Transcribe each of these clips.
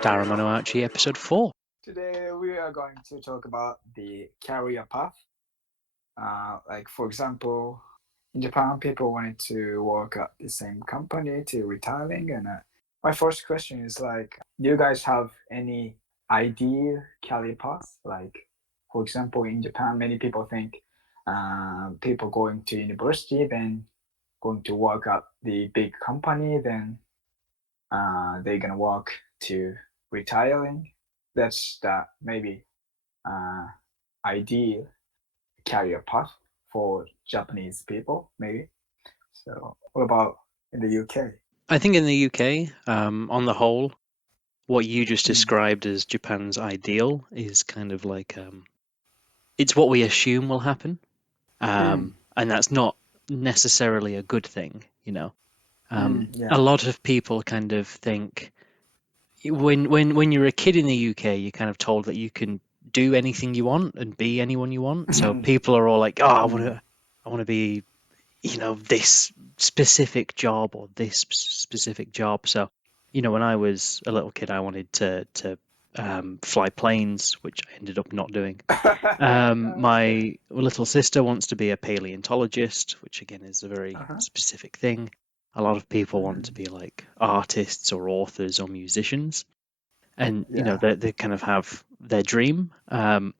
Daruma no Ouchi, episode 4. Today we are going to talk about the career path. For example, in Japan, people wanted to work at the same company till retiring. And my first question is do you guys have any ideal career path? For example, in Japan, many people think people going to university, then going to work at the big company, then they're gonna work to retiring. That's the maybe ideal career path for Japanese people, maybe. So what about in the UK? I think in the UK, on the whole, what you just described as Japan's ideal is kind of it's what we assume will happen. And that's not necessarily a good thing, you know. A lot of people kind of think when you're a kid in the UK, you're kind of told that you can do anything you want and be anyone you want. So people are all like, I want to be, this specific job or this specific job. So, when I was a little kid, I wanted to fly planes, which I ended up not doing. My little sister wants to be a paleontologist, which again is a very specific thing. A lot of people want to be like artists or authors or musicians, and they kind of have their dream. But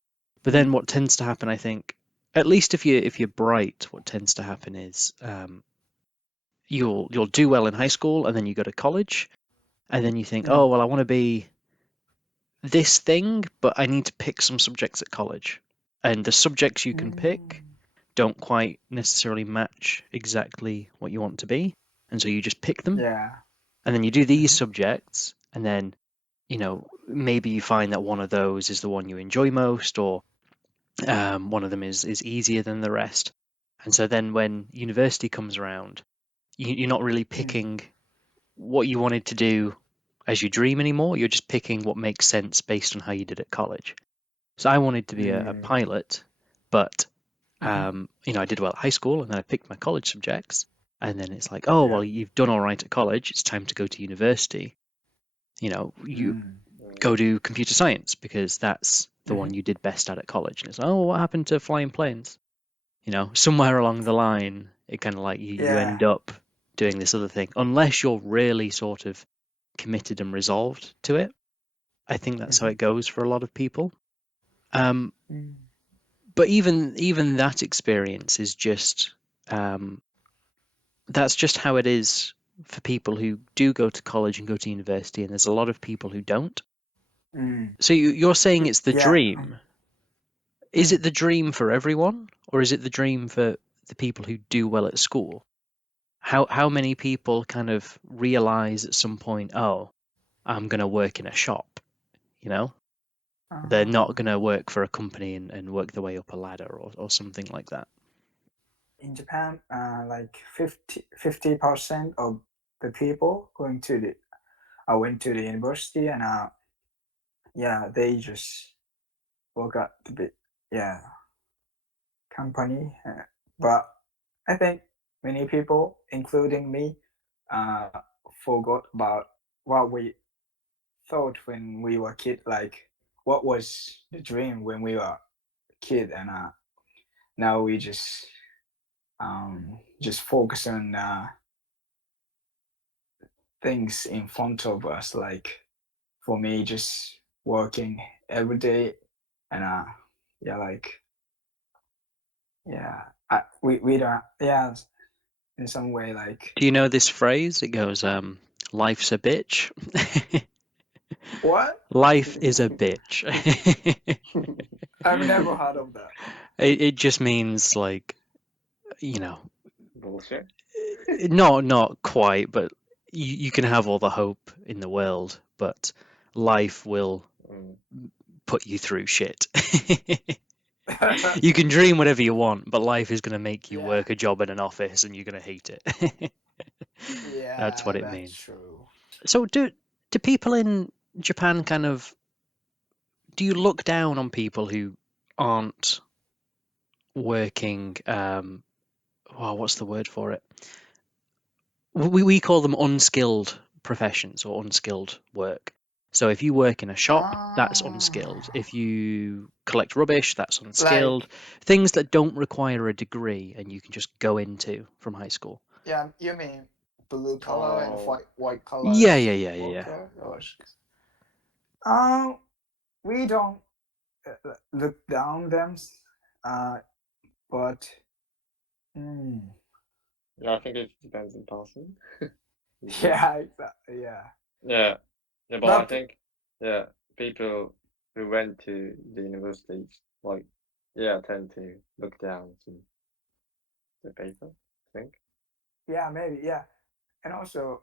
then what tends to happen, I think, at least if you're bright, what tends to happen is you'll do well in high school, and then you go to college, and then you think, I want to be this thing, but I need to pick some subjects at college, and the subjects you can pick don't quite necessarily match exactly what you want to be, and so you just pick them. And then you do these subjects, and then maybe you find that one of those is the one you enjoy most, or one of them is easier than the rest. And so then when university comes around, you're not really picking what you wanted to do as your dream anymore. You're just picking what makes sense based on how you did at college. So I wanted to be a pilot, but I did well at high school, and then I picked my college subjects, and then it's like, well, you've done all right at college, it's time to go to university. You go do computer science because that's the one you did best at college. And it's what happened to flying planes? Somewhere along the line, it kind of you end up doing this other thing, unless you're really sort of committed and resolved to it. I think that's how it goes for a lot of people. But even that experience is just that's just how it is for people who do go to college and go to university, and there's a lot of people who don't. So you're saying it's the dream. Is it the dream for everyone, or is it the dream for the people who do well at school? How many people kind of realize at some point, I'm going to work in a shop, They're not going to work for a company and work their way up a ladder or something like that. In Japan, 50% of the people went to the university, and they just work at the company. But I think many people, including me, forgot about what we thought when we were kid. What was the dream when we were kid, and now we just focus on things in front of us. For me, just working every day, and we don't in some way Do you know this phrase? It goes, life's a bitch. What? Life is a bitch. I've never heard of that. It just means bullshit. Not quite, but you can have all the hope in the world, but life will put you through shit. You can dream whatever you want, but life is going to make you work a job in an office, and you're going to hate it. That's what it means. True. So do people in Japan do you look down on people who aren't working, what's the word for it? we call them unskilled professions or unskilled work. So if you work in a shop, that's unskilled. If you collect rubbish, that's unskilled. Like, Things that don't require a degree and you can just go into from high school. yeah, you mean blue collar and Oh. white Yeah. collar worker? We don't look down them, but Yeah, I think it depends on person. yeah, exactly, yeah. Yeah, but But I think people who went to the universities tend to look down to the paper. I think. yeah, maybe, yeah, and also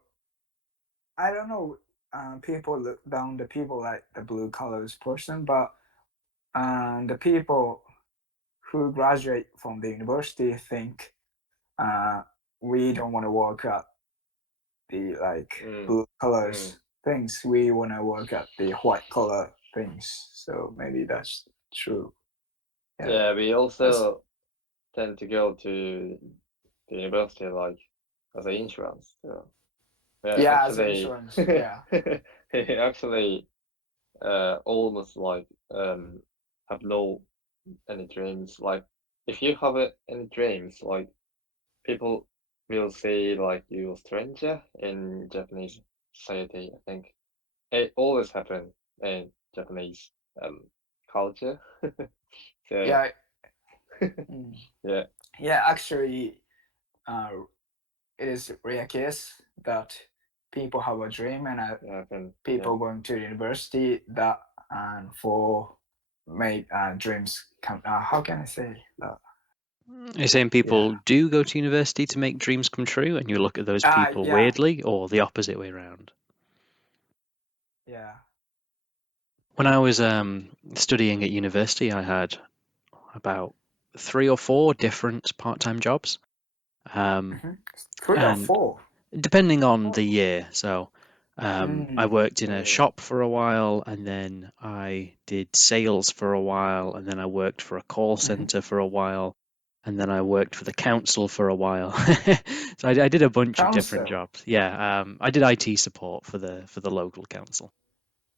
I don't know. People look down the people like the blue collars person, but the people who graduate from the university think we don't want to work at the blue colors things. We want to work at the white collar things. So maybe that's true. Yeah, we also tend to go to the university as an insurance. So, yeah, as an insurance. Yeah. Actually, almost have no any dreams. Like if you have any dreams, people will say you're a stranger in Japanese society. I think it always happens in Japanese culture. So, Yeah. yeah. Yeah, actually, it is rare case that people have a dream and people going to university that and for make dreams come. How can I say that? You're saying people do go to university to make dreams come true, and you look at those people weirdly, or the opposite way around? Yeah. When I was studying at university, I had about 3 or 4 different part-time jobs. 3 or 4? Depending on the year. So I worked in a shop for a while, and then I did sales for a while, and then I worked for a call center for a while, and then I worked for the council for a while. So I did a bunch of different jobs. Yeah, I did IT support for the local council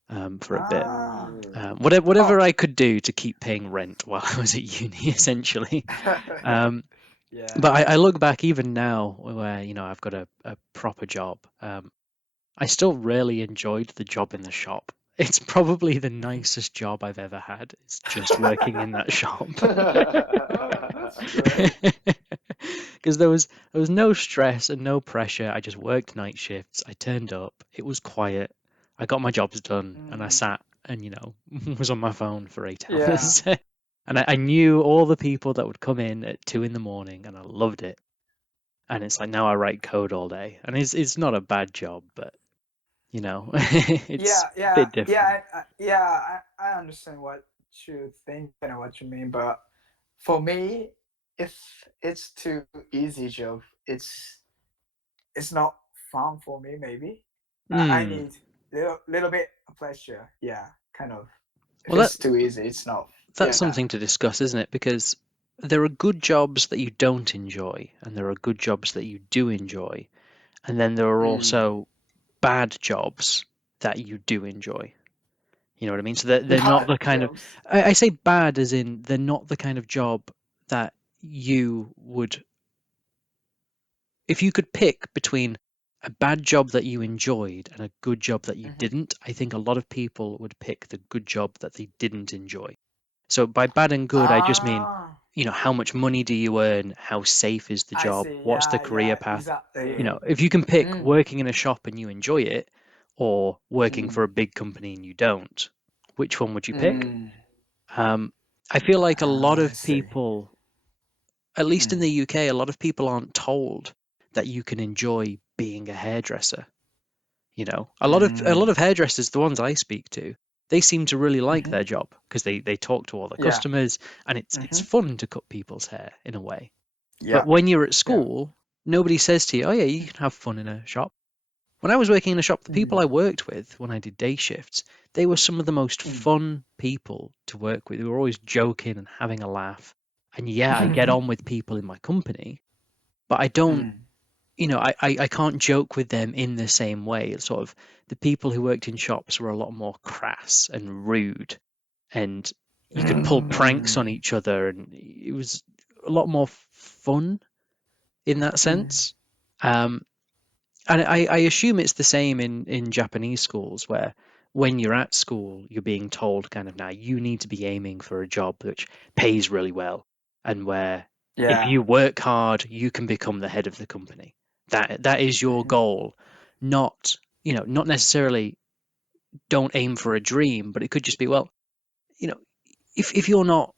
for a bit. Whatever I could do to keep paying rent while I was at uni, essentially. But I look back even now where, I've got a proper job. I still really enjoyed the job in the shop. It's probably the nicest job I've ever had. It's just working in that shop. That's great. Because there was no stress and no pressure. I just worked night shifts. I turned up. It was quiet. I got my jobs done, and I sat and was on my phone for 8 hours. And I knew all the people that would come in at 2 in the morning, and I loved it. And it's like now I write code all day, and it's not a bad job, but it's a bit different. I understand what you think and what you mean, but for me, if it's too easy job, it's not fun for me. Maybe I need little bit of pressure. Yeah, kind of. If it's too easy, it's not. That's something to discuss, isn't it? Because there are good jobs that you don't enjoy, and there are good jobs that you do enjoy, and then there are also bad jobs that you do enjoy. You know what I mean? So they're not the kind of. I say bad as in they're not the kind of job that you would. If you could pick between a bad job that you enjoyed and a good job that you didn't, I think a lot of people would pick the good job that they didn't enjoy. So by bad and good, I just mean, how much money do you earn? How safe is the job? What's the career path? Exactly. If you can pick working in a shop and you enjoy it, or working for a big company and you don't, which one would you pick? I feel like a lot of people, at least in the UK, a lot of people aren't told that you can enjoy being a hairdresser. A lot of hairdressers, the ones I speak to, they seem to really like their job because they talk to all the customers, and it's fun to cut people's hair in a way. But when you're at school, nobody says to you, "Oh yeah, you can have fun in a shop." When I was working in a shop, the people I worked with when I did day shifts, they were some of the most fun people to work with. We were always joking and having a laugh. And yeah, I get on with people in my company, but I don't, I can't joke with them in the same way. It's sort of the people who worked in shops were a lot more crass and rude, and you could pull pranks on each other, and it was a lot more fun in that sense. And I assume it's the same in Japanese schools, where when you're at school, you're being told kind of now you need to be aiming for a job which pays really well, and where if you work hard, you can become the head of the company. That is your goal, not not necessarily don't aim for a dream, but it could just be, well, if you're not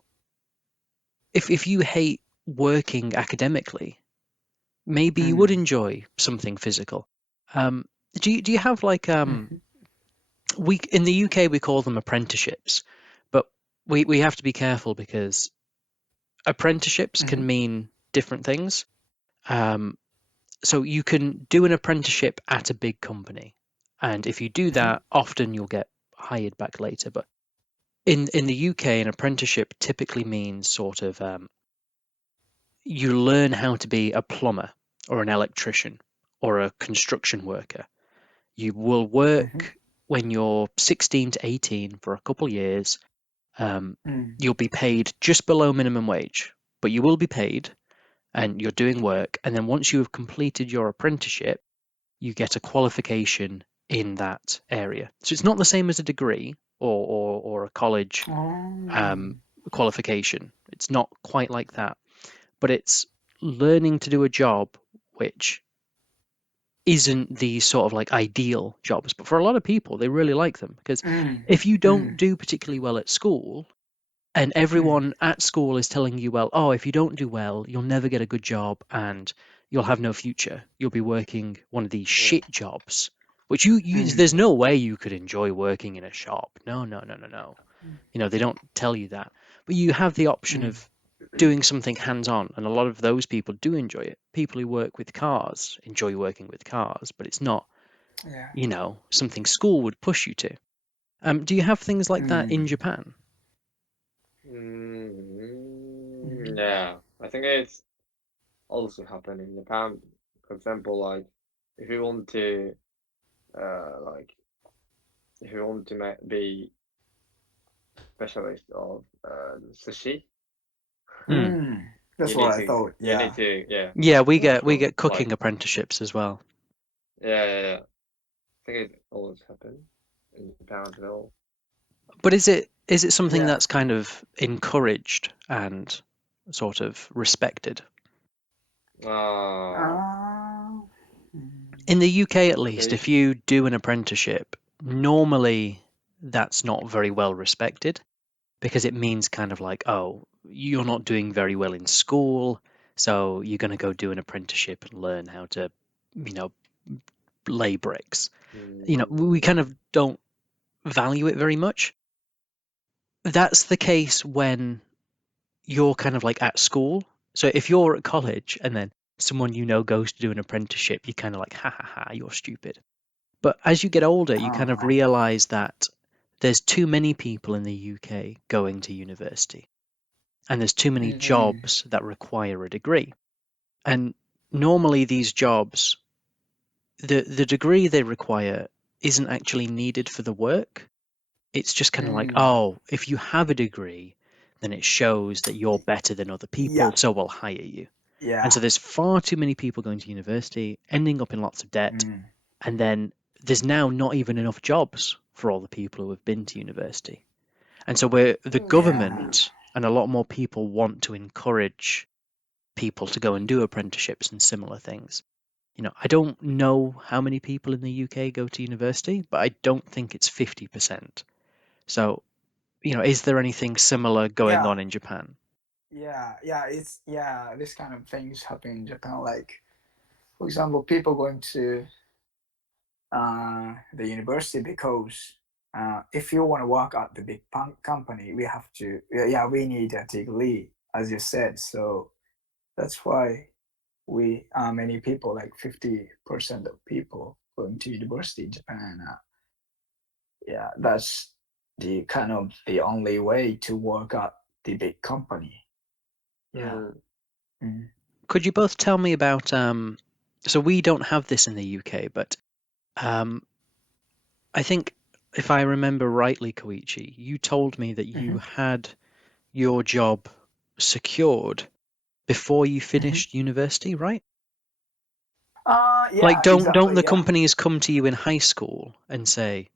if you hate working academically, maybe you would enjoy something physical. Do you have like we in the UK we call them apprenticeships, but we have to be careful because apprenticeships can mean different things. So you can do an apprenticeship at a big company, and if you do that, often you'll get hired back later. But in the UK, an apprenticeship typically means sort of you learn how to be a plumber or an electrician or a construction worker. You will work when you're 16 to 18 for a couple of years. You'll be paid just below minimum wage, but you will be paid and you're doing work. And then once you have completed your apprenticeship, you get a qualification in that area. So it's not the same as a degree or a college qualification. It's not quite like that, but it's learning to do a job which isn't these sort of like ideal jobs. But for a lot of people, they really like them because if you don't do particularly well at school, and everyone at school is telling you, well, oh, if you don't do well, you'll never get a good job and you'll have no future. You'll be working one of these shit jobs, which there's no way you could enjoy working in a shop. No. They don't tell you that. But you have the option of doing something hands-on, and a lot of those people do enjoy it. People who work with cars enjoy working with cars, but it's not, something school would push you to. Do you have things like that in Japan? Yeah, I think it's also happening in Japan. For example, like if you want to, be specialist of sushi, That's you what need I to, thought. you need to, Yeah, we get from, cooking like, apprenticeships as well. yeah. I think it always happens in Japan as well. But is it something that's kind of encouraged and sort of respected? In the UK, at least, if you do an apprenticeship, normally that's not very well respected because it means kind of like, oh, you're not doing very well in school, so you're going to go do an apprenticeship and learn how to, lay bricks. We kind of don't value it very much. That's the case when you're kind of like at school. So if you're at college and then someone goes to do an apprenticeship, you're kind of like, ha ha ha, you're stupid. But as you get older, you kind of realize that there's too many people in the UK going to university, and there's too many jobs that require a degree. And normally these jobs, the degree they require isn't actually needed for the work. It's just kind of like, oh, if you have a degree, then it shows that you're better than other people, so we'll hire you. And so there's far too many people going to university, ending up in lots of debt, and then there's now not even enough jobs for all the people who have been to university. And so the government and a lot more people want to encourage people to go and do apprenticeships and similar things. I don't know how many people in the UK go to university, but I don't think it's 50%. So, is there anything similar going on in Japan? This kind of things happen in Japan. Like, for example, people going to the university because if you want to work at the big company, we need a degree, as you said. So that's why many people, like 50% of people going to university in Japan. That's the kind of the only way to work at the big company. Could you both tell me about so we don't have this in the UK, but I think if I remember rightly, Koichi, you told me that you had your job secured before you finished university, right? Yeah, Like, don't exactly, the yeah. companies come to you in high school and say,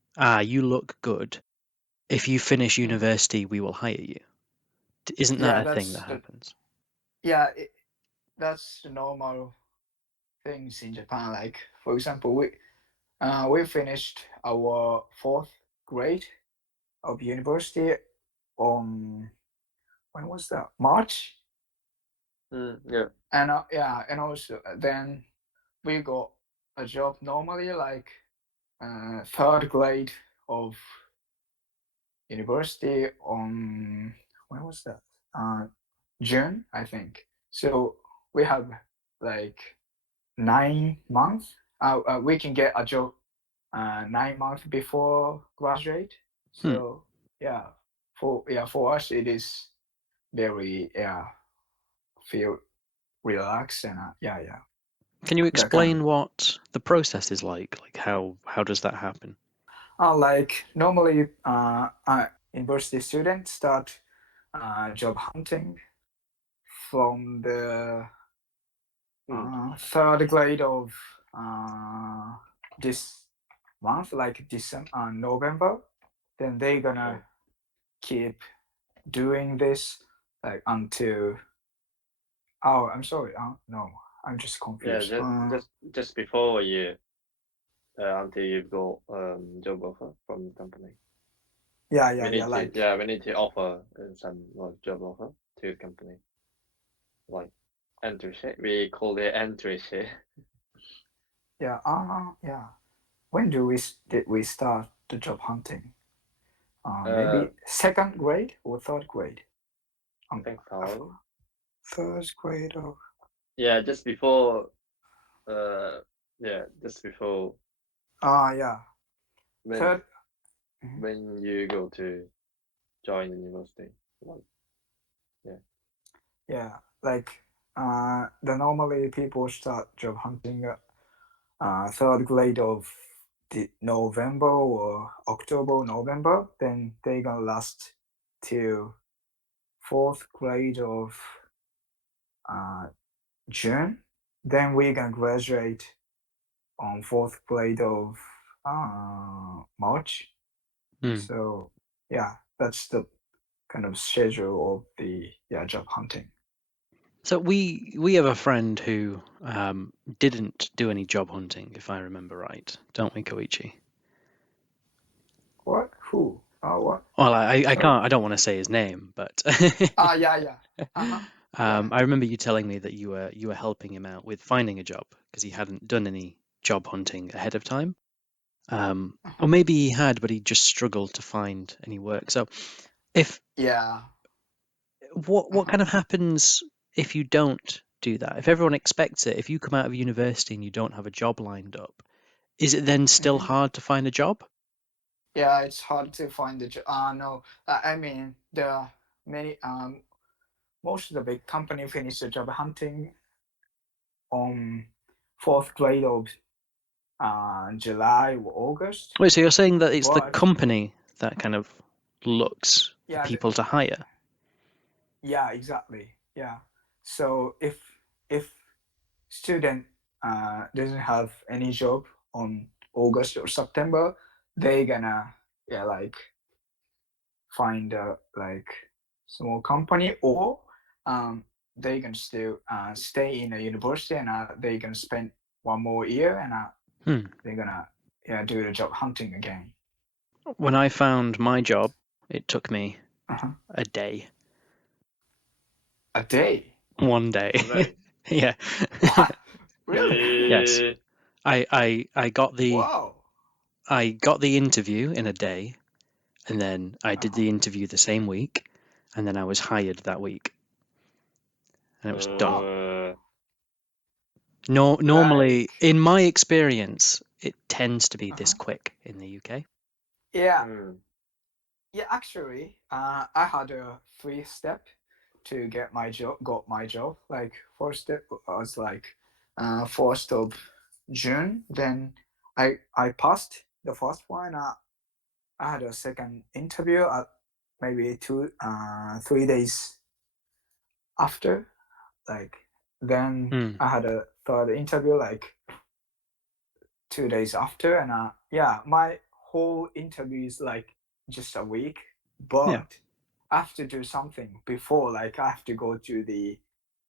you look good. If you finish university, we will hire you. Isn't Yeah, that a thing that's that the happens? yeah, that's the normal things in Japan. Like for example, we finished our fourth grade of university on when was that? March, Yeah. and and also then we got a job normally like third grade of university on when was that? June, I think. So we have like 9 months. We can get a job 9 months before graduate. So for us it is very feel relaxed and yeah. Can you That kind of explain what the process is like? Like, how does that happen? like normally university students start job hunting from the third grade of this month, like December, November. Then they're gonna keep doing this like until. Oh, I'm sorry. No, I'm just Yeah, confused. just before you until you got job offer from the company. Yeah, We need to offer some like job offer to the company, like entry sheet. We call it entry sheet. yeah. When did we start the job hunting? Maybe second grade or third grade. I think so. Third grade or Yeah, just before. Just before yeah. when Third. when you go to join the university. Like, Yeah, like the normally people start job hunting third grade of the November or October, November. Then they gonna last till fourth grade of June. Then we gonna graduate on fourth grade of March. So yeah, that's the kind of schedule of the job hunting. So we have a friend who didn't do any job hunting, if I remember right, don't we, Koichi? What? Who? What? Well, I can't. I don't want to say his name, but Yeah. I remember you telling me that you were helping him out with finding a job because he hadn't done any job hunting ahead of time. Or maybe he had, but he just struggled to find any work. So, what kind of happens if you don't do that? If everyone expects it, if you come out of university and you don't have a job lined up, is it then still hard to find a job? Yeah, it's hard to find the job. No, I mean there are many. Most of the big company finish the job hunting on fourth grade of July or August. Wait, so you're saying that it's the But company that kind of looks for people to hire? Yeah, exactly. Yeah. So if student doesn't have any job on August or September, they gonna like find a like small company or they can still stay in a university and they can spend one more year and they're gonna do the job hunting again. When I found my job, it took me a day. A day? One day. Right. Yeah. What? Really? Yes. I got the Wow. I got the interview in a day, and then I did the interview the same week, and then I was hired that week, and it was done. Normally, in my experience, it tends to be this quick in the UK. Yeah. Yeah, actually, I had a 3 step to get my job. Got my job. Like first step was like 1st of June. Then I passed the first one. I had a second interview maybe 3 days after. Like then I had a third interview like 2 days after, and my whole interview is like just a week, but I have to do something before. Like I have to go to the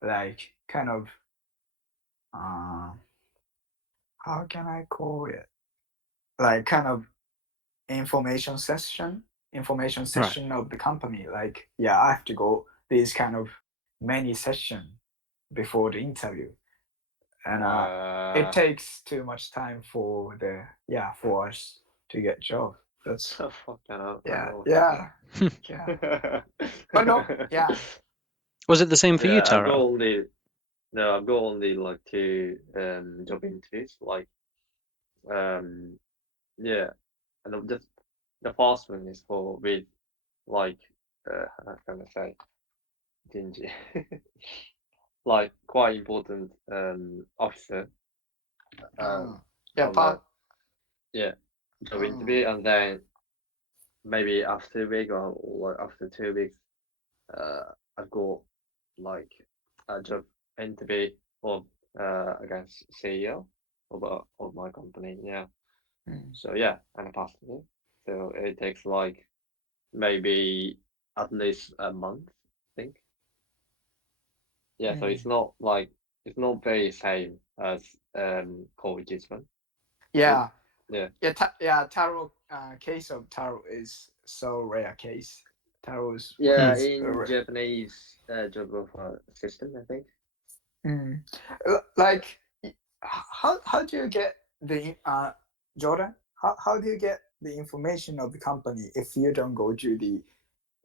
like kind of how can I call it? Like kind of information session of the company. Like I have to go these kind of many session before the interview, and it takes too much time for for us to get job. That's so fucking up. yeah. But no, Was it the same for you, I've got Taro? only like 2 job interviews. Like and just the first one is with like how can I say, dingy, like quite important officer. Job interview, and then maybe after a week or after 2 weeks, I got like a job interview for against CEO of my company. So and I passed it. So it takes like maybe at least a month, I think. So it's not very same as Koichi's one. Taro case of Taro is so rare case. Taro's in Japanese job offer system, I think. Like how do you get the Jordan? How do you get the information of the company if you don't go to the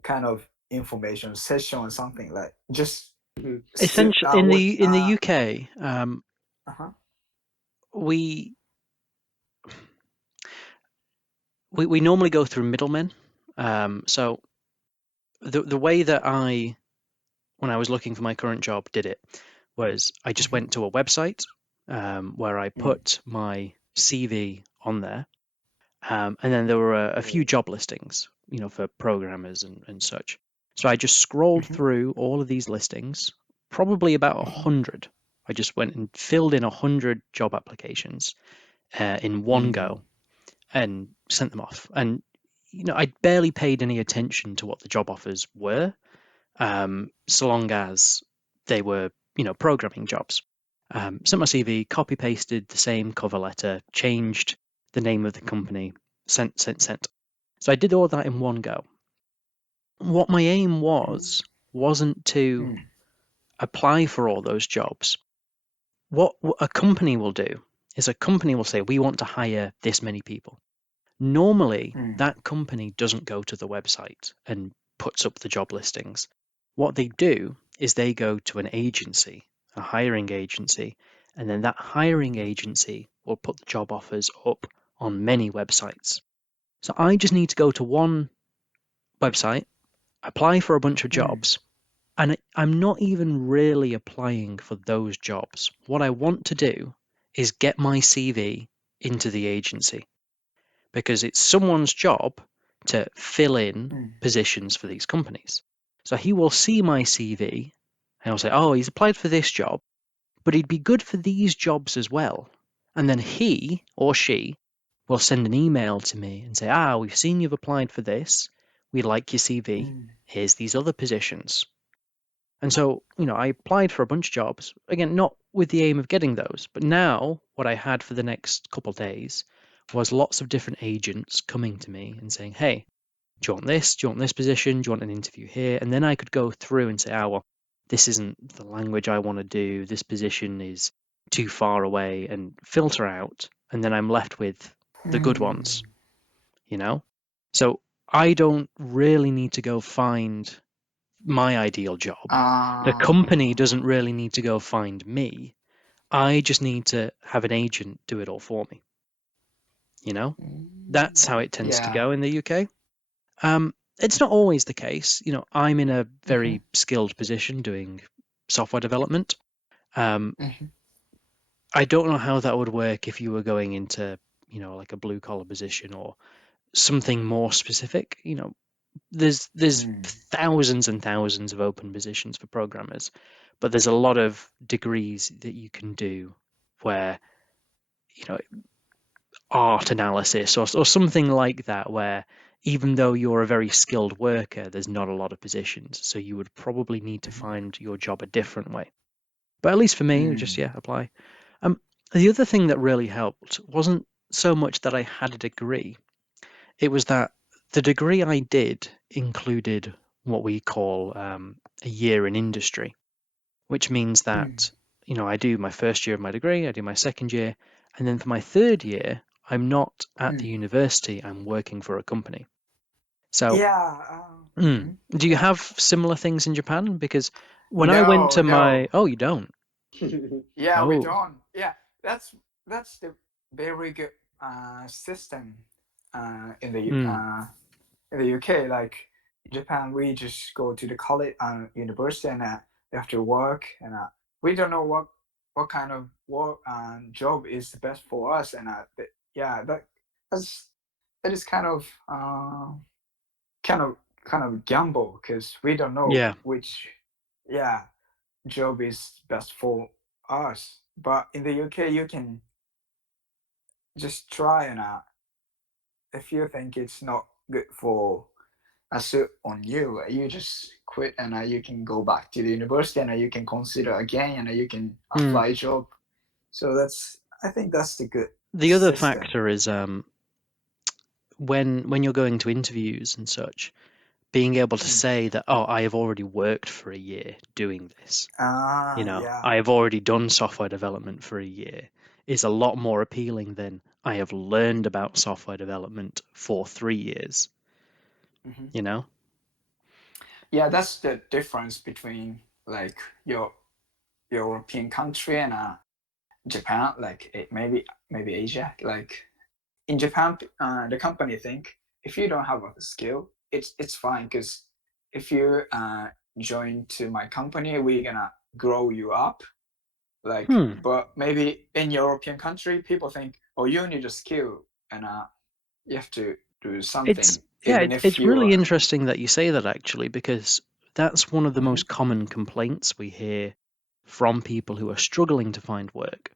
kind of information session or something? Like just essentially in the UK, we normally go through middlemen. So the way that when I was looking for my current job, did it was I just went to a website where I put my CV on there, and then there were a few job listings, for programmers and such. So I just scrolled through all of these listings, probably about 100. I just went and filled in 100 job applications in one go and sent them off. And I barely paid any attention to what the job offers were, so long as they were, programming jobs. Sent my CV, copy pasted the same cover letter, changed the name of the company, sent. So I did all that in one go. What my aim wasn't to apply for all those jobs. What a company will do is a company will say, we want to hire this many people. Normally, that company doesn't go to the website and puts up the job listings. What they do is they go to an agency, a hiring agency, and then that hiring agency will put the job offers up on many websites. So I just need to go to one website, apply for a bunch of jobs, and I'm not even really applying for those jobs. What I want to do is get my CV into the agency, because it's someone's job to fill in positions for these companies. So he will see my CV and he'll say, oh, he's applied for this job, but he'd be good for these jobs as well. And then he or she will send an email to me and say, we've seen you've applied for this. We like your CV. Here's these other positions. And so, I applied for a bunch of jobs, again, not with the aim of getting those, but now what I had for the next couple of days was lots of different agents coming to me and saying, hey, do you want this? Do you want this position? Do you want an interview here? And then I could go through and say, well, this isn't the language I want to do. This position is too far away, and filter out. And then I'm left with the good ones, So I don't really need to go find my ideal job. The company doesn't really need to go find me. I just need to have an agent do it all for me. That's how it tends to go in the UK. It's not always the case. I'm in a very skilled position doing software development. I don't know how that would work if you were going into, like a blue collar position or something more specific. There's thousands and thousands of open positions for programmers, but there's a lot of degrees that you can do where, art analysis or something like that, where even though you're a very skilled worker, there's not a lot of positions. So you would probably need to find your job a different way. But at least for me, just apply. The other thing that really helped wasn't so much that I had a degree. It was that the degree I did included what we call a year in industry, which means that, I do my first year of my degree, I do my second year, and then for my third year, I'm not at the university, I'm working for a company. So, do you have similar things in Japan? Because when I went to my... Oh, you don't? Yeah, we don't. Yeah, that's the very good system in the UK. Like in Japan, we just go to the college university and we have to work, and we don't know what kind of work job is the best for us. And that is kind of gamble, because we don't know which job is best for us. But in the UK, you can just try, and if you think it's not good for a suit on you, you just quit, and you can go back to the university, and you can consider again, and you can apply job. So I think that's the good. The other factor is when you're going to interviews and such, being able to say that, oh, I have already worked for a year doing this. I have already done software development for a year is a lot more appealing than I have learned about software development for 3 years. Yeah, that's the difference between like your European country and Japan, like maybe Asia. Like in Japan, the company think if you don't have a skill, it's fine, because if you join to my company, we're gonna grow you up. Like, but maybe in European country, people think, oh, you need a skill, and you have to do something. It's really interesting that you say that, actually, because that's one of the most common complaints we hear from people who are struggling to find work.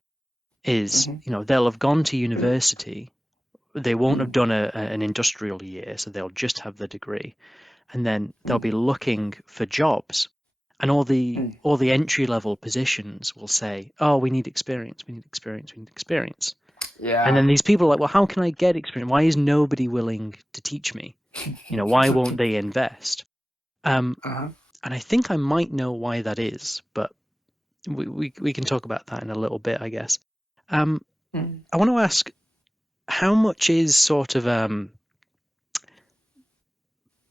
Is they'll have gone to university, they won't have done an industrial year, so they'll just have the degree, and then they'll be looking for jobs, and all the entry level positions will say, oh, we need experience. Yeah. And then these people are like, well, how can I get experience? Why is nobody willing to teach me? Why won't they invest? And I think I might know why that is, but we can talk about that in a little bit, I guess. I want to ask, how much is sort of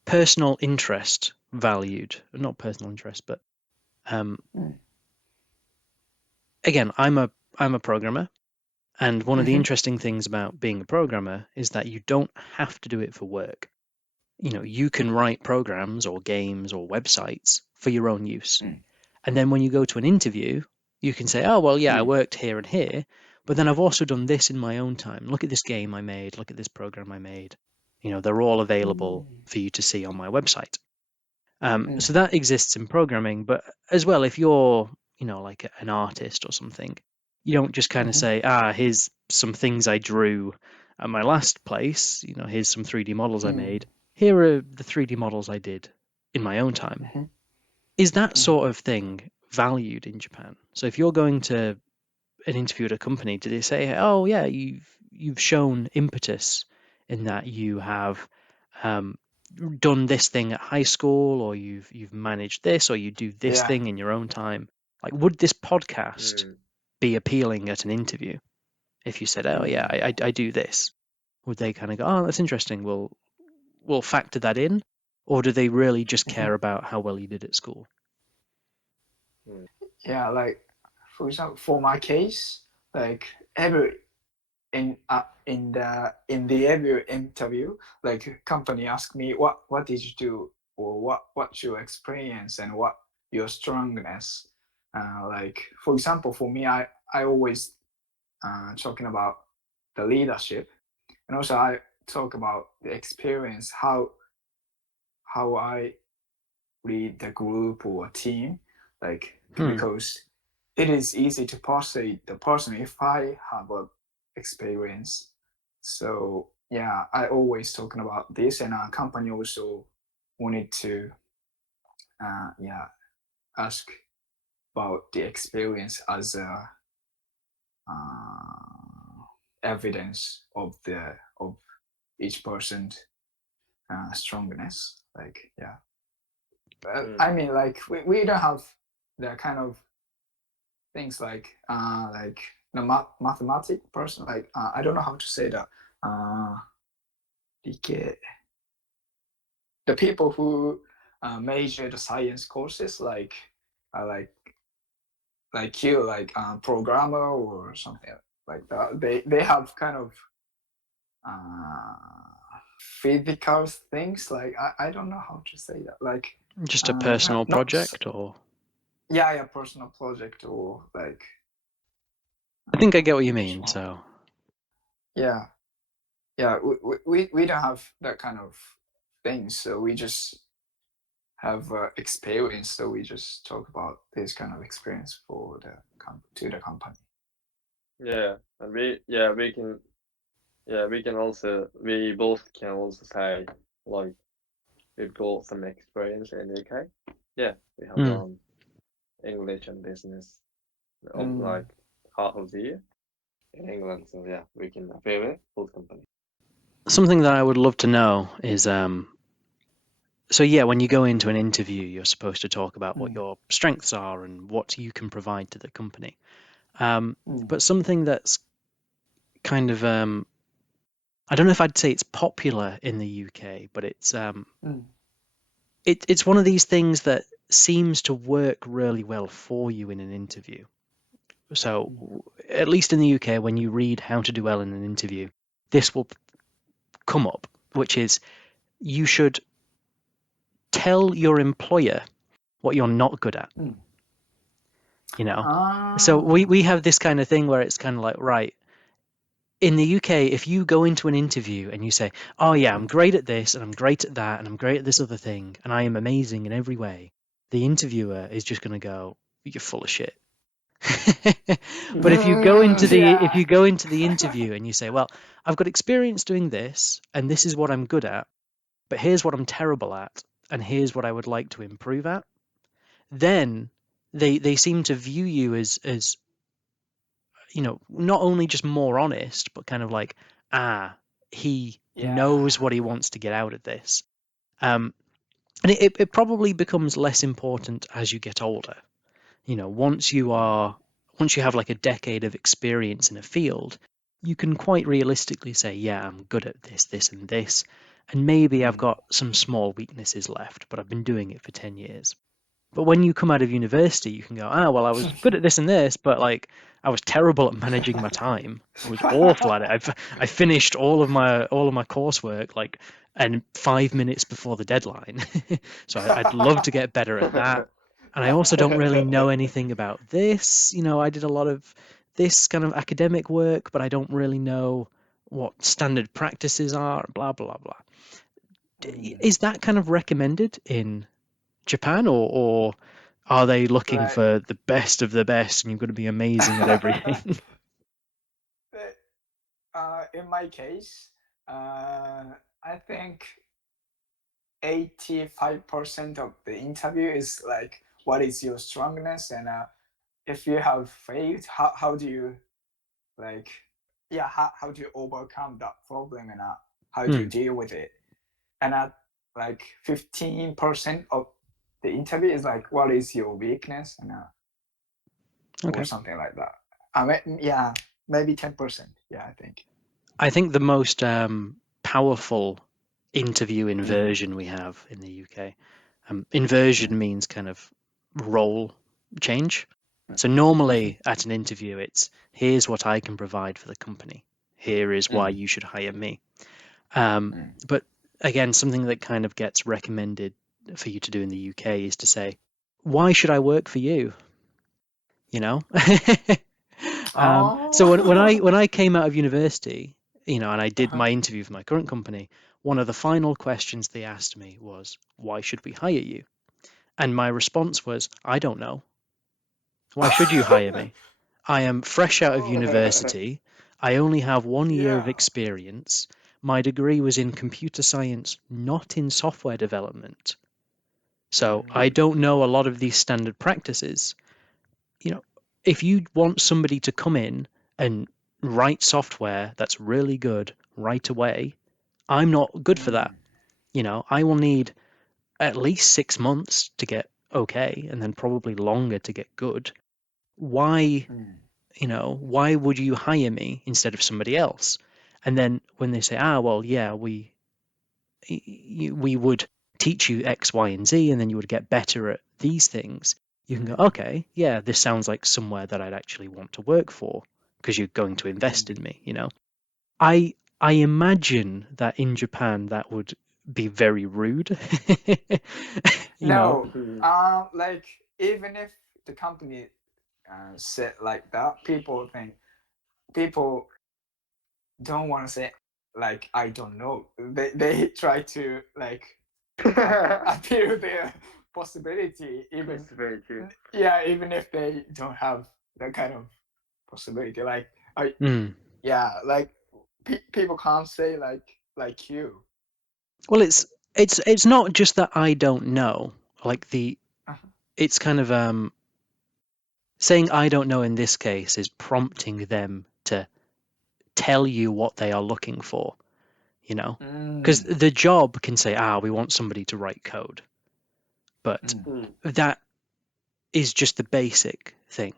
personal interest valued? Not personal interest, but again, I'm a programmer, and one of the interesting things about being a programmer is that you don't have to do it for work. You can write programs or games or websites for your own use. And then when you go to an interview, you can say, oh, well, yeah, I worked here and here, but then I've also done this in my own time. Look at this game I made. Look at this program I made. They're all available for you to see on my website. So that exists in programming, but as well, if you're, like an artist or something, you don't just kind of say, here's some things I drew at my last place. Here's some 3D models I made. Here are the 3D models I did in my own time. Is that sort of thing valued in Japan? So if you're going to an interview at a company, do they say, oh yeah, you've shown impetus in that you have done this thing at high school, or you've managed this, or you do this thing in your own time? Like, would this podcast be appealing at an interview if you said, oh yeah, I do this? Would they kind of go, oh, that's interesting, we'll factor that in? Or do they really just care about how well you did at school? Yeah, like for example, for my case, like in the every interview, like company ask me what did you do, or what's your experience, and what your strongness. Like for example, for me, I always talking about the leadership, and also I talk about the experience, how I lead the group or team, like because it is easy to persuade the person if I have a experience. So yeah, I always talking about this, and our company also wanted to ask about the experience as a evidence of each person's strongness. Like I mean, like we don't have the kind of things like mathematic person, like I don't know how to say that. The people who major the science courses, like you, like programmer or something like that. They have kind of physical things, like I don't know how to say that, like Just a personal project, or personal project, or like I think I get what you mean. So yeah, we don't have that kind of things, so we just have experience, so we just talk about this kind of experience for the company. And we both can also say, like, we've got some experience in the UK. Yeah, we have done English and business like half of the year in England. So yeah, we can favor both companies. Something that I would love to know is so yeah, when you go into an interview, you're supposed to talk about what your strengths are and what you can provide to the company. But something that's kind of I don't know if I'd say it's popular in the UK, but it's it's one of these things that seems to work really well for you in an interview. So at least in the UK, when you read how to do well in an interview, this will come up, which is you should tell your employer what you're not good at. You know, so we have this kind of thing where it's kind of like, right, in the UK, if you go into an interview and you say, oh yeah, I'm great at this and I'm great at that and I'm great at this other thing and I am amazing in every way, the interviewer is just going to go, you're full of shit. But if you go into the interview and you say, well, I've got experience doing this and this is what I'm good at, but here's what I'm terrible at and here's what I would like to improve at, then they seem to view you as you know, not only just more honest, but kind of like, he knows what he wants to get out of this. And it probably becomes less important as you get older. You know, once you have like a decade of experience in a field, you can quite realistically say, yeah, I'm good at this, this, and this. And maybe I've got some small weaknesses left, but I've been doing it for 10 years. But when you come out of university, you can go, well, I was good at this and this, but like I was terrible at managing my time. I was awful at it. I finished all of my coursework like and 5 minutes before the deadline. So I'd love to get better at that. And I also don't really know anything about this. You know, I did a lot of this kind of academic work, but I don't really know what standard practices are, blah, blah, blah. Is that kind of recommended in Japan, or are they looking for the best of the best and you've got to be amazing at everything? In my case, I think 85% of the interview is like, what is your strongness, and if you have failed, how do you like how do you overcome that problem, and how do you deal with it? And like 15% of the interview is like, what is your weakness, and or something like that. Maybe 10%. I think the most powerful interview inversion we have in the UK. Inversion means kind of role change. So normally at an interview, it's here's what I can provide for the company. Here is why you should hire me. But again, something that kind of gets recommended for you to do in the UK is to say, why should I work for you? You know? So when Oh. I came out of university, and I did Uh-huh. my interview for my current company, one of the final questions they asked me was, "Why should we hire you?" And my response was, "I don't know. Why should you hire me? I am fresh out of Oh, university. I only have 1 year of yeah. experience. My degree was in computer science, not in software development. So I Mm, don't know a lot of these standard practices. If you want somebody to come in and write software that's really good right away, I'm not good for that. mm, I will need at least 6 months to get okay, and then probably longer to get good. Why, mm, why would you hire me instead of somebody else? And then when they say, well, yeah, we would teach you X, Y, and Z, and then you would get better at these things. You can go, mm, okay, yeah, this sounds like somewhere that I'd actually want to work for because you're going to invest mm. in me. I I imagine that in Japan that would be very rude. you know. No, like even if the company said like that, people don't want to say like I don't know. They try to like appeal their possibility, even It's very true. yeah, even if they don't have that kind of possibility. Like I Mm. yeah, like people can't say like you. Well, it's not just that I don't know. Like Uh-huh. it's kind of saying I don't know in this case is prompting them to tell you what they are looking for, because Mm, the job can say, we want somebody to write code, but mm, Mm. that is just the basic thing.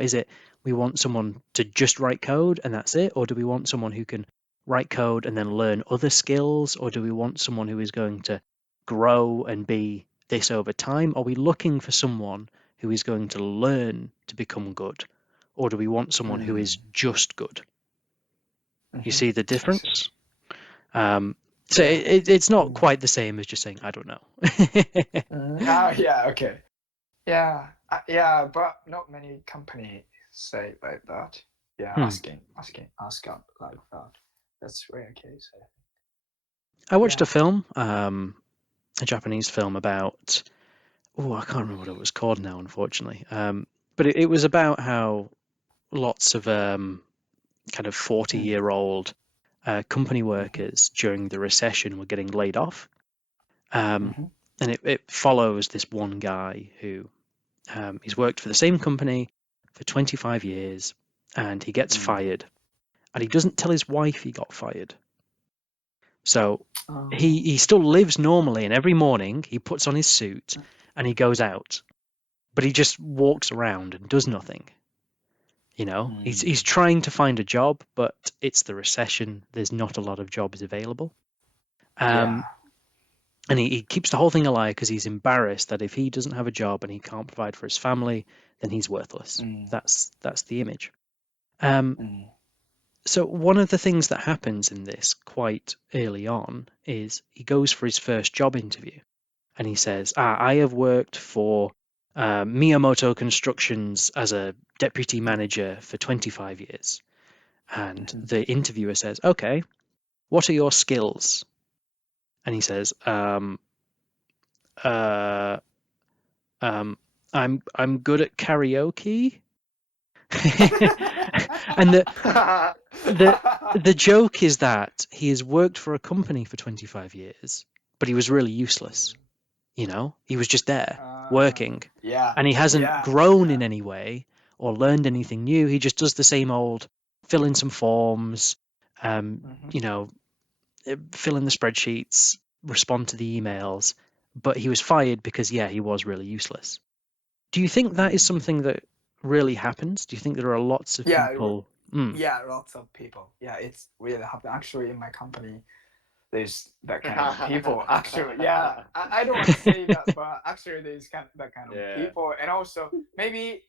Is it we want someone to just write code and that's it, or do we want someone who can write code and then learn other skills, or do we want someone who is going to grow and be this over time? Are we looking for someone who is going to learn to become good, or do we want someone who is mm, just good? You mhm. see the I see. difference? Um, so Yeah. it's not Mm. quite the same as just saying I don't know. Oh yeah, okay. Yeah, yeah, but not many companies say like that. Yeah, Hmm. ask up like that. That's rare case. I watched a Yeah. film, a Japanese film about, I can't remember what it was called now, unfortunately. But it was about how lots of kind of Mm, 40-year-old company mhm, workers during the recession were getting laid off. Um, mhm, and it follows this one guy who he's worked for the same company for 25 years, and he gets mm. fired, and he doesn't tell his wife he got fired. So he Oh. he still lives normally, and every morning he puts on his suit and he goes out, but he just walks around and does nothing. He's Mm. trying to find a job, but it's the recession. There's not a lot of jobs available. Yeah. Um, and he keeps the whole thing alive because he's embarrassed that if he doesn't have a job and he can't provide for his family, then he's worthless. Mm, That's the image. Um, mm, so one of the things that happens in this quite early on is he goes for his first job interview, and he says, I have worked for Miyamoto Constructions as a deputy manager for 25 years. And mhm. the interviewer says, okay, what are your skills? And he says, uh, I'm good at karaoke. And the the joke is that he has worked for a company for 25 years, but he was really useless. He was just there working, Yeah, and he hasn't yeah, grown yeah. in any way or learned anything new. He just does the same old, fill in some forms, Mhm, fill in the spreadsheets, respond to the emails. But he was fired because, yeah, he was really useless. Do you think that is mm. something that really happens? Do you think there are lots of Yeah, people? Mm. yeah, lots of people. Yeah, it's really happening. Actually, in my company, there's that kind of people. Actually, yeah, I don't want to say that, but actually, there's that kind of Yeah. people, and also maybe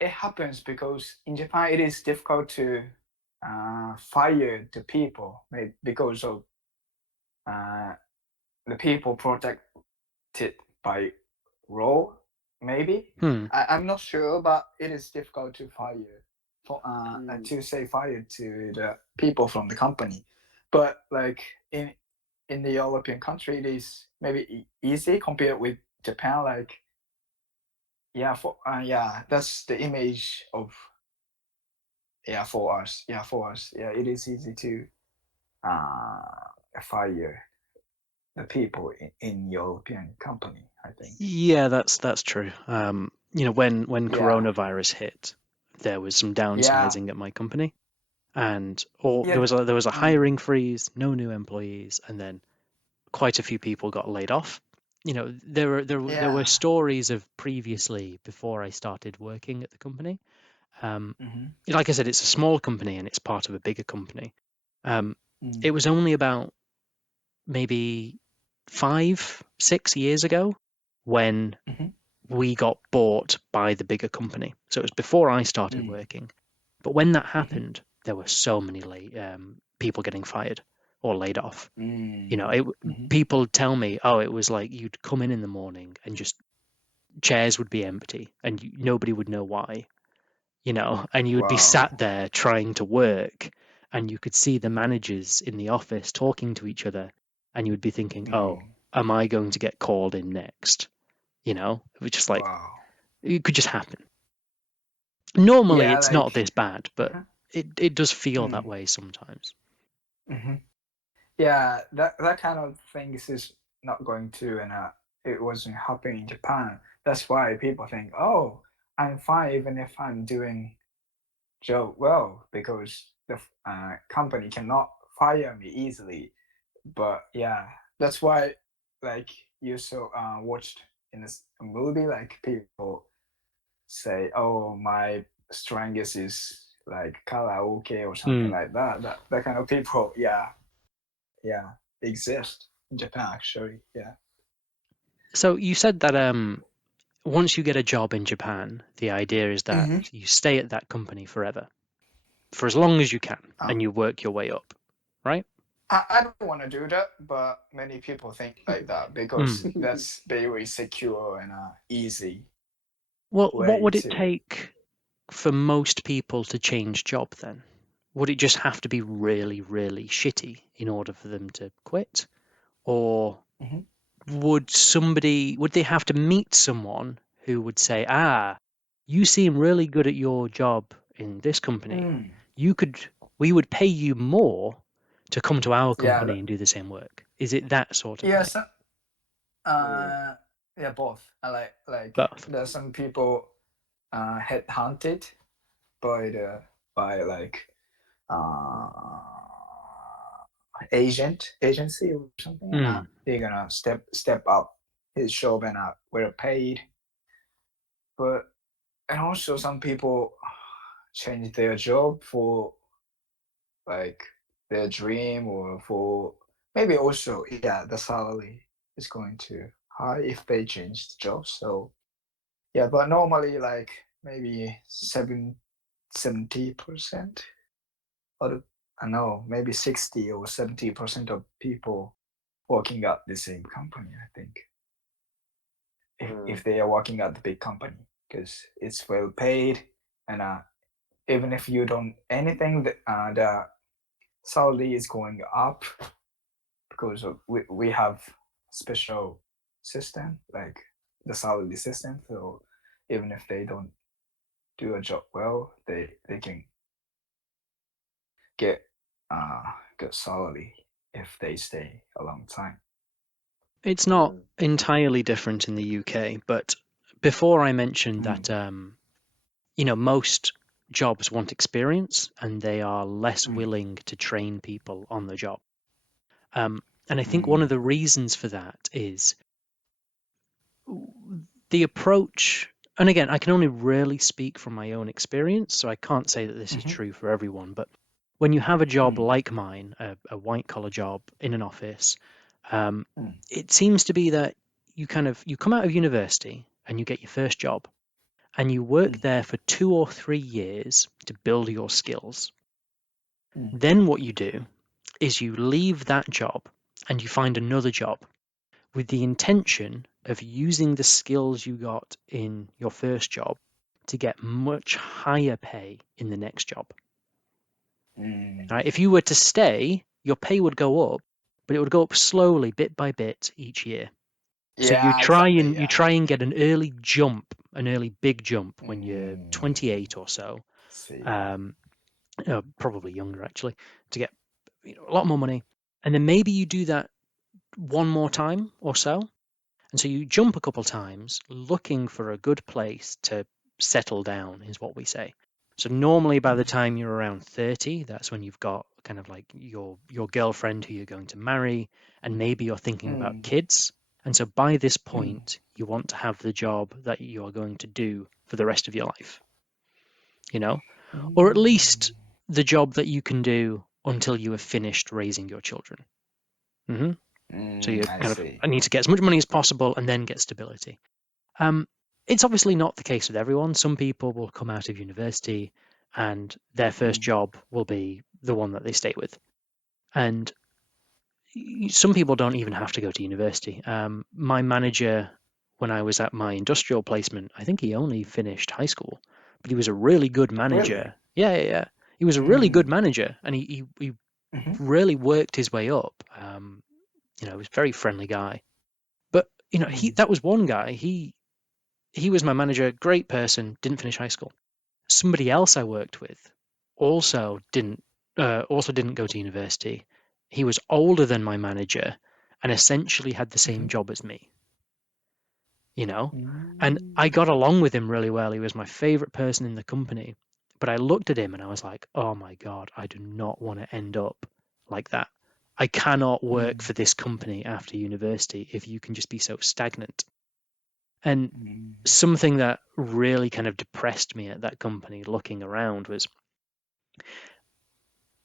it happens because in Japan it is difficult to fire the people, maybe because of uh, the people protected by law. maybe. I'm not sure, but it is difficult to fire to say fire to the people from the company. But like in the European country, it is maybe easy compared with Japan. Like that's the image of for us. It is easy to fire the people in European company, I think. Yeah, that's true. When coronavirus hit, there was some downsizing at my company, and there was a hiring freeze, no new employees, and then quite a few people got laid off. There were stories of previously, before I started working at the company. Like I said, it's a small company and it's part of a bigger company. It was only about maybe 5-6 years ago when we got bought by the bigger company. So it was before I started working. But when that happened, there were so many people getting fired or laid off. People tell me, it was like you'd come in the morning and just chairs would be empty and nobody would know why, and you would be sat there trying to work and you could see the managers in the office talking to each other and you would be thinking, am I going to get called in next? It was just like, it could just happen. Normally it's not this bad, but it does feel that way sometimes. Yeah, that kind of things is not going to, and it wasn't happening in Japan. That's why people think, I'm fine even if I'm doing job well, because the company cannot fire me easily. But that's why, like you watched in this movie, like people say, my strength is like karaoke or something like that. That kind of people, exist in Japan actually. So you said that once you get a job in Japan, the idea is that you stay at that company forever, for as long as you can, and you work your way up, right? I don't want to do that, but many people think like that because that's very secure and easy. Well, what would it take for most people to change job then? Would it just have to be really, really shitty in order for them to quit? Or would they have to meet someone who would say, you seem really good at your job in this company. We would pay you more to come to our company and do the same work. Is it that sort of thing? Both. I like both. There's some people headhunted by like agency or something, and they're gonna step up his job and we're paid. And also some people change their job for like their dream, or for maybe also the salary is going to high if they change the job. So but normally like maybe 70%, or I know maybe 60 or 70% of people working at the same company, I think, if they are working at the big company, because it's well paid, and even if you don't anything, the salary is going up because we have special system like the salary system. So even if they don't do a job well, they can get good salary if they stay a long time. It's not entirely different in the UK, but before I mentioned that most jobs want experience and they are less willing to train people on the job. And I think one of the reasons for that is the approach. And again, I can only really speak from my own experience, so I can't say that this is true for everyone. But when you have a job like mine, a white-collar job in an office, it seems to be that you come out of university and you get your first job, and you work there for 2 or 3 years to build your skills. Then what you do is you leave that job and you find another job with the intention of using the skills you got in your first job to get much higher pay in the next job. Right? If you were to stay, your pay would go up, but it would go up slowly, bit by bit, each year. So you try and get an early big jump when you're 28 or so, probably younger actually, to get a lot more money. And then maybe you do that one more time or so. And so you jump a couple times looking for a good place to settle down, is what we say. So normally by the time you're around 30, that's when you've got kind of like your girlfriend who you're going to marry, and maybe you're thinking about kids. And so by this point, you want to have the job that you are going to do for the rest of your life, or at least the job that you can do until you have finished raising your children. So you I need to get as much money as possible and then get stability. It's obviously not the case with everyone. Some people will come out of university and their first job will be the one that they stay with. And some people don't even have to go to university. My manager, when I was at my industrial placement, I think he only finished high school, but he was a really good manager. Really? Yeah. He was a really good manager, and he really worked his way up. He was a very friendly guy. But that was one guy. He was my manager, great person, didn't finish high school. Somebody else I worked with also didn't go to university. He was older than my manager and essentially had the same job as me. And I got along with him really well. He was my favorite person in the company. But I looked at him and I was like, oh my God, I do not want to end up like that. I cannot work for this company after university if you can just be so stagnant. And something that really kind of depressed me at that company looking around was,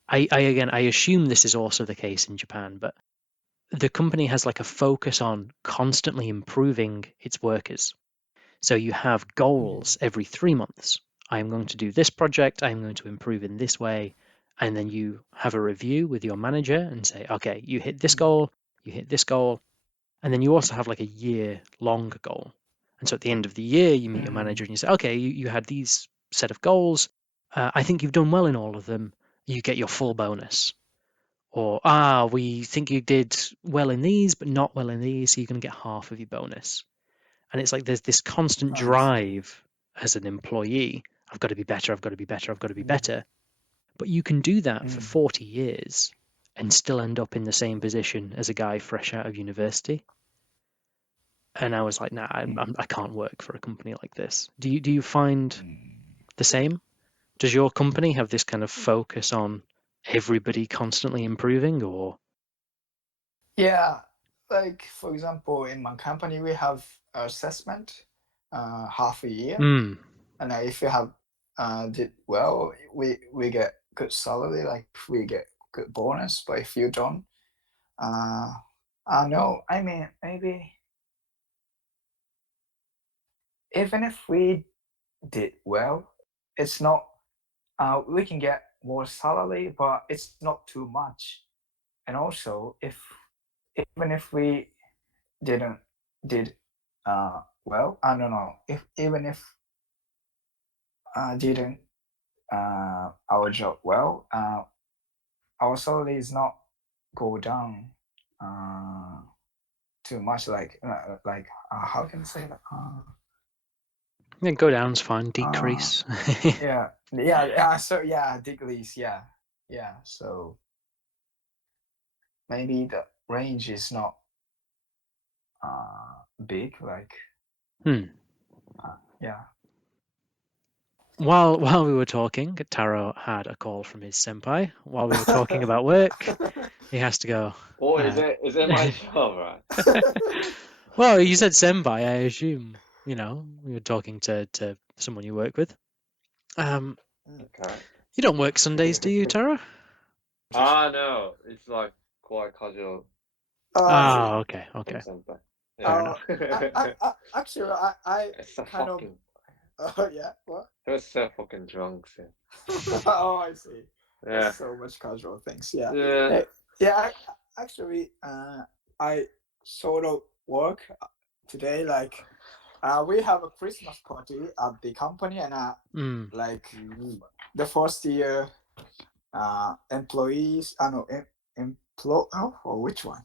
I assume this is also the case in Japan, but the company has like a focus on constantly improving its workers. So you have goals every 3 months. I'm going to do this project, I'm going to improve in this way. And then you have a review with your manager and say, okay, you hit this goal, you hit this goal. And then you also have like a year-long goal. And so at the end of the year, you meet your manager and you say, okay, you had these set of goals. I think you've done well in all of them. You get your full bonus. Or, we think you did well in these, but not well in these, so you're going to get half of your bonus. And it's like there's this constant drive as an employee. I've got to be better, I've got to be better, I've got to be better. But you can do that for 40 years and still end up in the same position as a guy fresh out of university. And I was like, nah, I can't work for a company like this. Do you find the same? Does your company have this kind of focus on everybody constantly improving, or? Yeah, like for example, in my company we have assessment half a year, and if you have did well, we get good salary, like we get good bonus. But if you don't, no, I mean maybe even if we did well, it's not. We can get more salary, but it's not too much. And also, even if we didn't did well, I don't know. Even if didn't our job well, our salary is not go down too much. Like how can I say that? Yeah, go down's fine. Decrease. So decrease. Yeah. So maybe the range is not big. Like. Yeah. While we were talking, Taro had a call from his senpai. While we were talking about work, he has to go. Oh, is it my job, right? Well, you said senpai. I assume we were talking to someone you work with. Okay. You don't work Sundays, do you, Taro? No, it's like quite casual. Okay. Fair enough. Actually, I It's so kind fucking. of. Yeah. What? He was so fucking drunk. So. Oh, I see. Yeah. There's so much casual things. Yeah. Yeah. Yeah. Actually, I sort of work today, like, we have a Christmas party at the company, and like the first year employees, which one?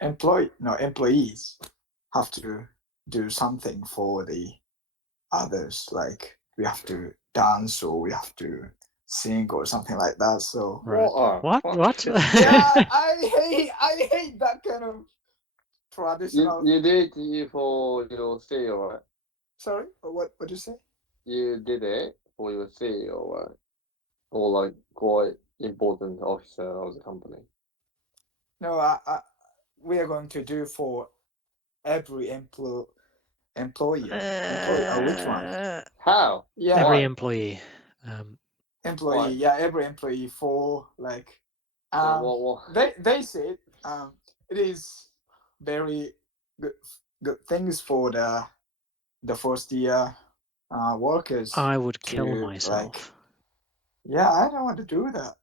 Employees have to do something for the others. Like we have to dance or we have to sing or something like that. So Right. What? yeah, I hate that kind of traditional. You did it for your CEO, right? Sorry, what did you say? You did it for your CEO, right? Or like quite important officer of the company. No, we are going to do for every employee. Which one? How? Yeah, Every Why? employee. Employee. Why? Yeah, every employee for like. They said it is very good things for the first year workers. I would kill to, myself. Yeah, I don't want to do that.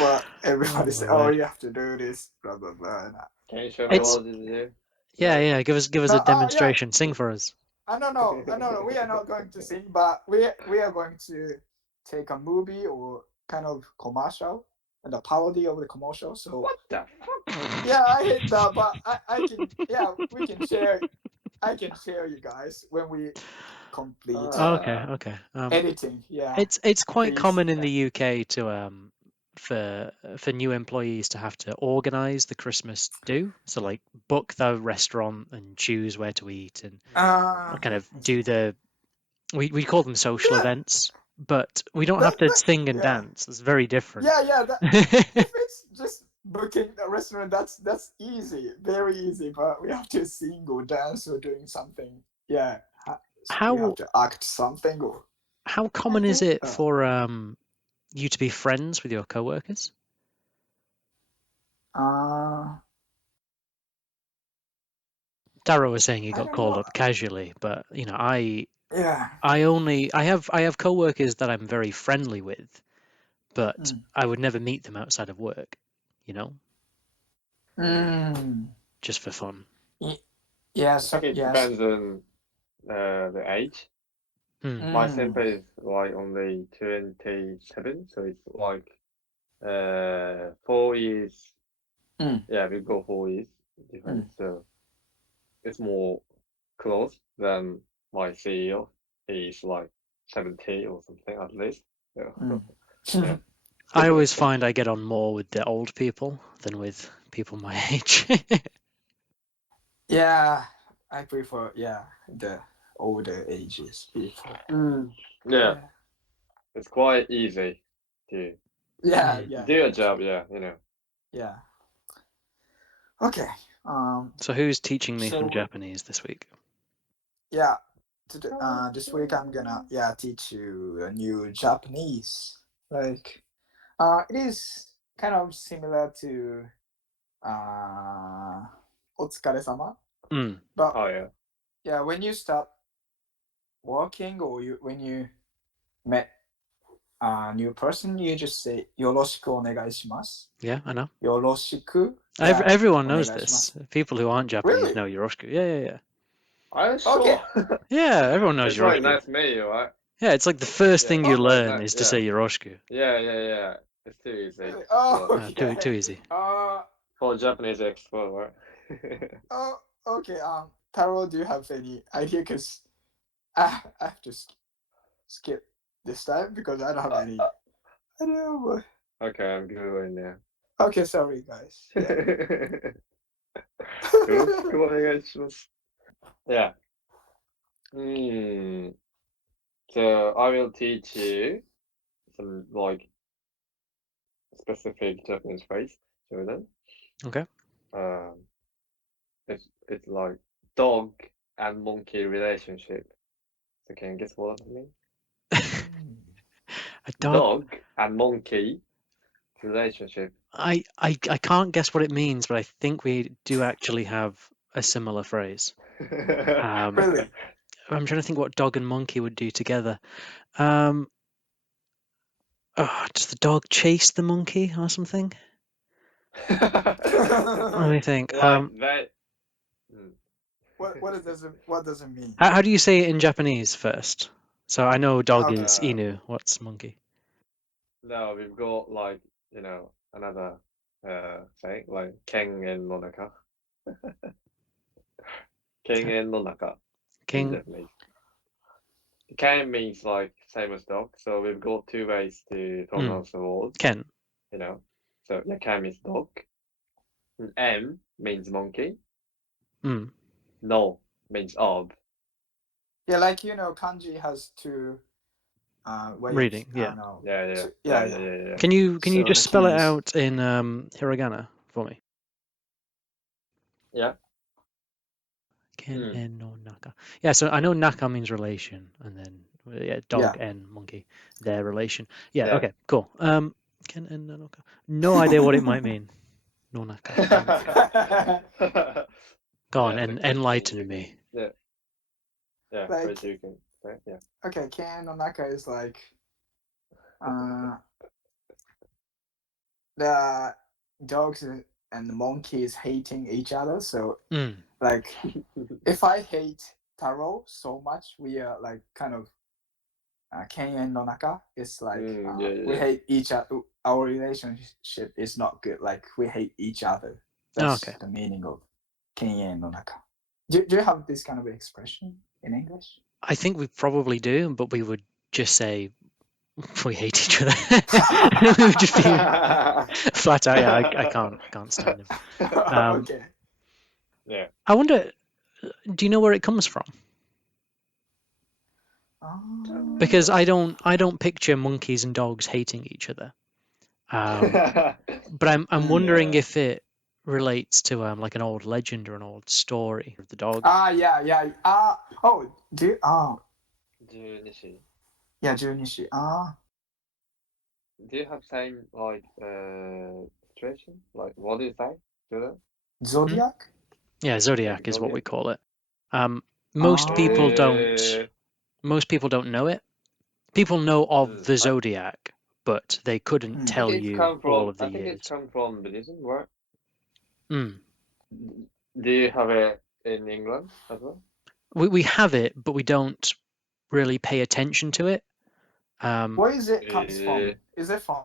But everybody said, "Oh, you have to do this." Blah blah blah. Can you show me It's- what did you do? Yeah. Give us a demonstration. Sing for us. No. We are not going to sing, but we are going to take a movie or kind of commercial and a parody of the commercial. So What the fuck? yeah, I hate that, but I can. Yeah, we can share. I can share you guys when we complete Okay. editing. Yeah, It's quite please. common in the UK to for new employees to have to organize the Christmas do. So like book the restaurant and choose where to eat and kind of do we call them social events, but we don't have to sing and dance. It's very different. Yeah. If it's just booking a restaurant, that's easy, very easy. But we have to sing or dance or doing something. Yeah, we have to act something. Or how common is it for you to be friends with your coworkers? Taro was saying he got called up casually, but I have coworkers that I'm very friendly with, but I would never meet them outside of work, just for fun. Yes, I think it depends on the age. My senpai is like only 27, so it's like 4 years. Yeah, we go 4 years difference, so it's more close than my CEO. He's like 70 or something at least. So, yeah. I always find I get on more with the old people than with people my age. Yeah, I prefer the older ages people. Yeah, it's quite easy to do a job. Yeah. Okay. So who's teaching me some Japanese this week? Yeah. This week I'm gonna teach you a new Japanese. Like, it is kind of similar to Otsukare-sama. But when you start working or when you met a new person, you just say yoroshiku onegai shimasu. Yeah, I know. Yoroshiku. Everyone knows this. People who aren't Japanese know yoroshiku. Yeah. I'm sure. Yeah, everyone knows it's yoroshiku. It's like nice meet you, right? Yeah, it's like the first thing you learn is to say yoroshiku. Yeah. It's too easy. Too easy. For Japanese expert, right? Okay. Taro, do you have any idea? Because I have to skip this time because I don't have any. I don't know. Okay, I'm Googling now. Okay, sorry guys. Yeah. So I will teach you some like specific Japanese phrase. Jordan. Okay. It's like dog and monkey relationship. So can you guess what I mean? A dog and monkey relationship. I can't guess what it means, but I think we do actually have a similar phrase. Really? I'm trying to think what dog and monkey would do together. Does the dog chase the monkey or something? Let me think. Like that. What does it mean? How do you say it in Japanese first? So I know dog Okay. is inu. What's monkey? No, we've got like, another saying, like ken en no naka. Ken en no naka in King. Japanese. Ken means like same as dog, so we've got two ways to pronounce the word. Ken. So yeah, ken means dog. And en means monkey. Mm. No means of. Yeah, like kanji has two ways. Reading, yeah. No. Yeah. So- yeah. Can you So just the spell it keys- out in hiragana for me? Yeah. Ken Mm. en no naka. Yeah, so I know naka means relation, and then dog and monkey, their relation. Yeah, Yeah. okay, cool. Ken en no naka. No idea what it might mean. No naka. Go on, Yeah, and so enlighten Koichi, me. Yeah. Yeah, Like- Koichi, you can say, yeah. Okay, ken no naka is like the dogs and monkeys hating each other. So Mm. like if I hate Taro so much, we are like kind of ken en no naka. It's like we yeah. hate each other. Our relationship is not good. Like we hate each other. That's Okay. the meaning of ken en no naka. Do you have this kind of expression in English? I think we probably do, but we would just say we hate each other. We would just be flat out. Yeah, I can't stand him. Okay. Yeah. I wonder, do you know where it comes from? Because I don't picture monkeys and dogs hating each other. But I'm wondering Yeah. if it relates to like an old legend or an old story of the dog. Yeah. Junichi. Yeah, Junichi. Do you have same like situation? Like what do you say? Do you Zodiac? Yeah, zodiac is what we Zodiac. call it. Most people don't. Uh, Most people don't know it. People know of the I- zodiac, but they couldn't I think tell it's you come from, all of the I think years. it's come from Buddhism, right? Mm. Do you have it in England as well? We have it, but we don't really pay attention to it. Where is it comes from? Is it from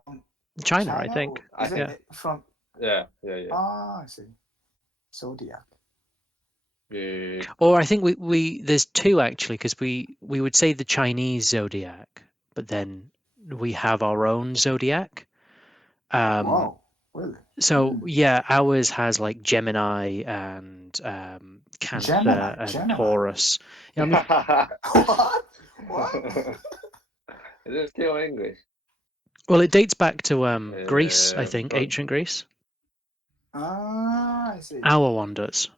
China, I think. or is I it think- from? Yeah. I see. Zodiac. Yeah. Or I think we there's two actually, because we would say the Chinese zodiac, but then we have our own zodiac. Wow, really? So yeah, ours has like Gemini and Cancer and Gemini. Taurus. Yeah, I mean, What? Is it still English? well, it dates back to Greece, I think, but- ancient Greece. I see. Our one does.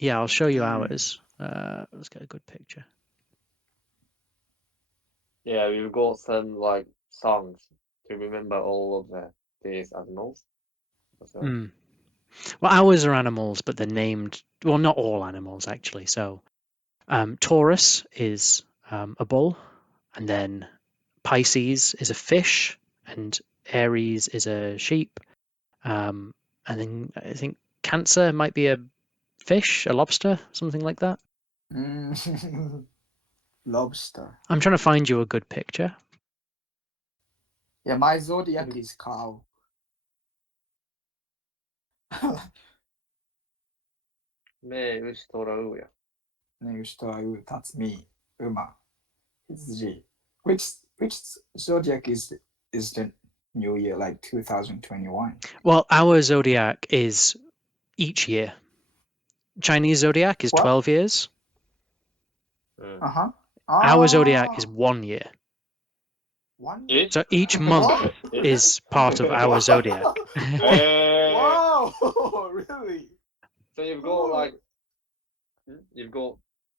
Yeah, I'll show you Mm. ours. Let's get a good picture. Yeah, we've got some like songs to remember all of these animals. So, Mm. Well, ours are animals, but they're named. Well, not all animals actually. So, Taurus is a bull, and then Pisces is a fish, and Aries is a sheep, and then I think Cancer might be a fish, a lobster, something like that. Lobster. I'm trying to find you a good picture. Yeah, my zodiac is cow. Me, Uchi, Taro, yeah. ね、牛とあう、たつみ、馬、羊. Which zodiac is the new year, like 2021? Well, our zodiac is each year. Chinese zodiac is What? 12 years. Uh-huh. Our zodiac is 1 year. 1 year? So each month is part of our zodiac. Wow, really? So you've got like, you've got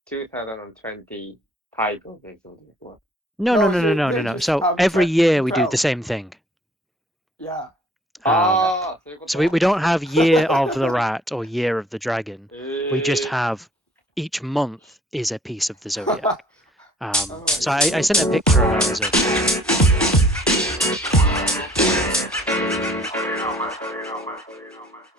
2020 type of zodiac. What? No. they just So have every year we do 12. the same thing. Yeah. So we don't have year of the rat or year of the dragon. We just have each month is a piece of the zodiac. So I sent a picture of our zodiac.